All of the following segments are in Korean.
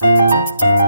Música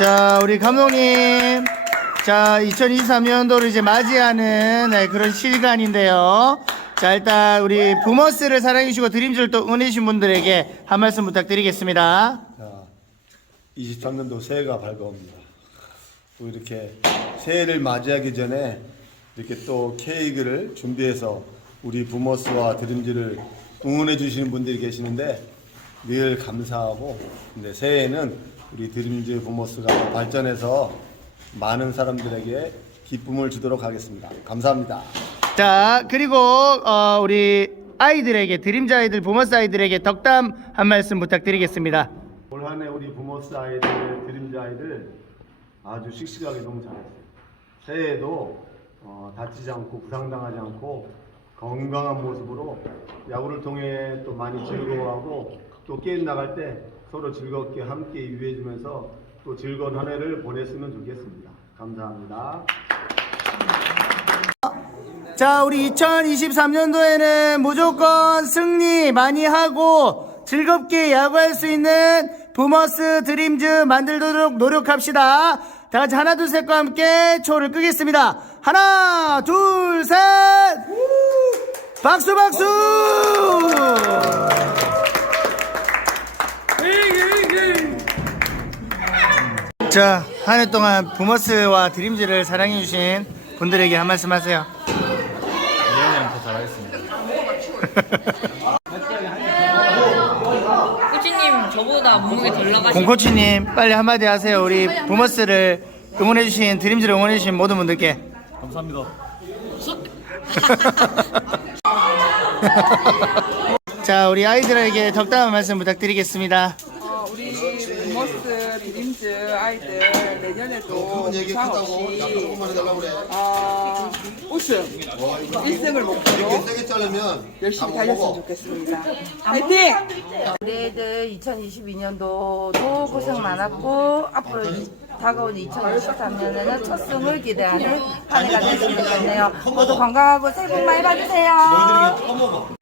자, 우리 감독님. 자, 2023년도를 이제 맞이하는 네, 그런 시간인데요. 자, 일단 우리 부머스를 사랑해주시고 드림즈를 또 응원해주신 분들에게 한 말씀 부탁드리겠습니다. 자, 23년도 새해가 밝아옵니다. 또 이렇게 새해를 맞이하기 전에 이렇게 또 케이크를 준비해서 우리 부모스와 드림즈를 응원해 주시는 분들이 계시는데 늘 감사하고 근데 새해에는 우리 드림즈 부모스가 발전해서 많은 사람들에게 기쁨을 주도록 하겠습니다. 감사합니다. 자, 그리고 어, 우리 아이들에게 드림즈 아이들, 부머스 아이들에게 덕담 한 말씀 부탁드리겠습니다. 올 한해 우리 부모스 아이들, 드림즈 아이들 아주 씩씩하게 너무 잘했어요. 새해에도 어, 다치지 않고 부상당하지 않고 건강한 모습으로 야구를 통해 또 많이 즐거워하고 또 게임 나갈 때 서로 즐겁게 함께 유해주면서 또 즐거운 한 해를 보냈으면 좋겠습니다. 감사합니다. 자, 우리 2023년도에는 무조건 승리 많이 하고 즐겁게 야구할 수 있는 부머스 드림즈 만들도록 노력합시다. 다 같이 하나, 둘, 셋과 함께 초를 끄겠습니다. 하나, 둘, 셋! 박수, 박수! 자, 한 해 동안 부머스와 드림즈를 사랑해주신 분들에게 한 말씀 하세요. 코치님 저보다 몸무게 덜 나가시고 공코치님 빨리 한마디 하세요. 우리 부머스를 응원해주신 드림즈를 응원해주신 모든 분들께. 감사합니다. 자, 우리 아이들에게 덕담 한 말씀 부탁드리겠습니다. 어, 드림즈 아이들. 내년에도 부상 없이. 어, 우승. 1승을 목표로 열심히 달렸으면 좋겠습니다. 화이팅! 우리 애들 2022년도도 고생 많았고 앞으로 이- 다가오는 2023년에는 첫 승을 기대하는 한 해가 됐으면 좋겠네요. 모두 건강하고 새해 복 많이 받으세요.